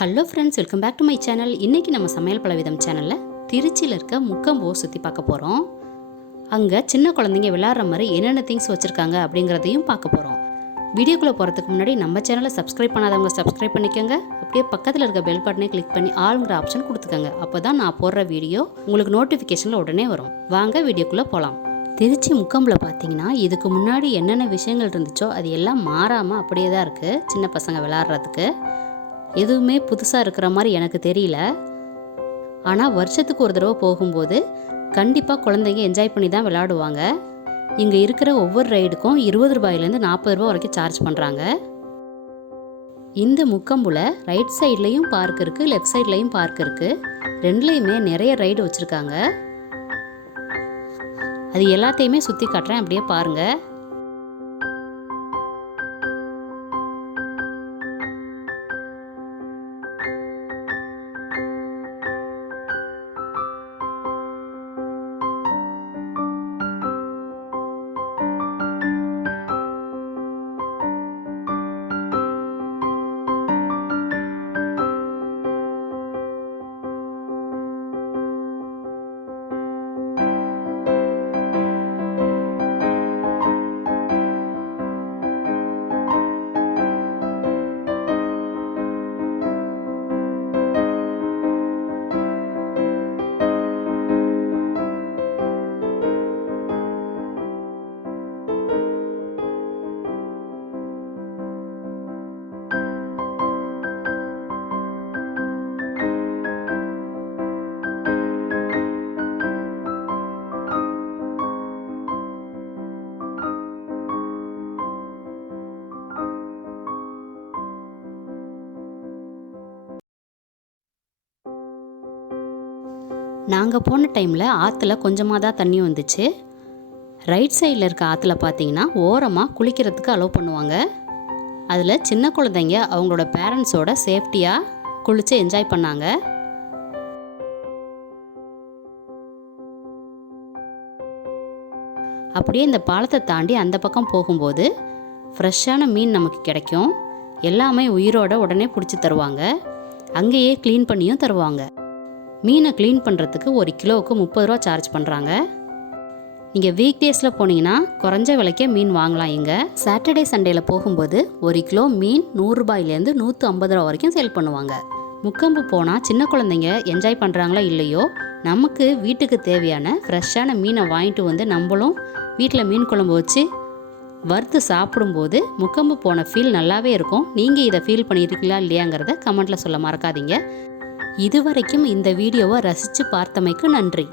Hello friends welcome back to my channel இன்றைக்கி நம்ம சமையல் பலவிதம் சேனலில் திருச்சியில் இருக்க முக்கம்போ சுற்றி பார்க்க போகிறோம் அங்கே சின்ன குழந்தைங்க விளாட்ற மாதிரி என்னென்ன திங்ஸ் வச்சுருக்காங்க அப்படிங்கிறதையும் பார்க்க போகிறோம் வீடியோக்குள்ளே போகிறதுக்கு முன்னாடி நம்ம சேனலை சப்ஸ்கிரைப் பண்ணாதவங்க சப்ஸ்கிரைப் பண்ணிக்கோங்க. அப்படியே பக்கத்தில் இருக்க பெல் பட்டனை கிளிக் பண்ணி ஆளுங்கிற ஆப்ஷன் கொடுத்துக்கோங்க. அப்போ தான் நான் போடுற வீடியோ உங்களுக்கு நோட்டிஃபிகேஷனில் உடனே வரும். வாங்க வீடியோக்குள்ளே போகலாம் திருச்சி முக்கம்பில் பார்த்தீங்கன்னா இதுக்கு முன்னாடி என்னென்ன விஷயங்கள் இருந்துச்சோ அது எல்லாம் மாறாமல் அப்படியே தான் இருக்குது சின்ன பசங்க விளாட்றதுக்கு எதுவுமே புதுசாக இருக்கிற மாதிரி எனக்கு தெரியல. ஆனால் வருஷத்துக்கு ஒரு தடவை போகும்போது கண்டிப்பாக குழந்தைங்க என்ஜாய் பண்ணி தான் விளையாடுவாங்க. இங்கே இருக்கிற ஒவ்வொரு ரைடுக்கும் இருபது ரூபாயிலேருந்து நாற்பது ரூபா வரைக்கும் சார்ஜ் பண்ணுறாங்க இந்த முக்கம்புல ரைட் சைட்லேயும் பார்க் இருக்குது லெஃப்ட் சைட்லேயும் பார்க் இருக்குது ரெண்டுலேயுமே நிறைய ரைடு வச்சுருக்காங்க. அது எல்லாத்தையுமே சுற்றி காட்டுறேன் அப்படியே பாருங்கள் நாங்கள் போன டைமில் ஆற்றுல கொஞ்சமாக தான் தண்ணி வந்துச்சு. ரைட் சைடில் இருக்க ஆற்றுல பார்த்தீங்கன்னா ஓரமாக குளிக்கிறதுக்கு அலோவ் பண்ணுவாங்க. அதில் சின்ன குழந்தைங்க அவங்களோட பேரண்ட்ஸோட சேஃப்டியாக குளித்து என்ஜாய் பண்ணாங்க. அப்படியே இந்த பாலத்தை தாண்டி அந்த பக்கம் போகும்போது ஃப்ரெஷ்ஷான மீன் நமக்கு கிடைக்கும். எல்லாமே உயிரோட உடனே பிடிச்சி தருவாங்க. அங்கேயே க்ளீன் பண்ணியும் தருவாங்க. மீனை க்ளீன் பண்ணுறதுக்கு ஒரு கிலோவுக்கு முப்பது ரூபா சார்ஜ் பண்ணுறாங்க நீங்கள் வீக் டேஸில் போனீங்கன்னா குறைஞ்ச விலைக்கே மீன் வாங்கலாம் இங்கே. சாட்டர்டே சண்டேயில் போகும்போது ஒரு கிலோ மீன் நூறுரூபாயிலேருந்து நூற்று ஐம்பது ரூபா வரைக்கும் சேல் பண்ணுவாங்க. முக்கம்பு போனால் சின்ன குழந்தைங்க என்ஜாய் பண்ணுறாங்களோ இல்லையோ நமக்கு வீட்டுக்கு தேவையான ஃப்ரெஷ்ஷான மீனை வாங்கிட்டு வந்து நம்மளும் வீட்டில் மீன் குழம்பு வச்சு வறுத்து சாப்பிடும்போது முக்கம்பு போன ஃபீல் நல்லாவே இருக்கும். நீங்கள் இதை ஃபீல் பண்ணியிருக்கீங்களா இல்லையாங்கிறத கமெண்ட்டில் சொல்ல மறக்காதீங்க. இதுவரைக்கும் இந்த வீடியோவை ரசித்து பார்த்தமைக்கு நன்றி.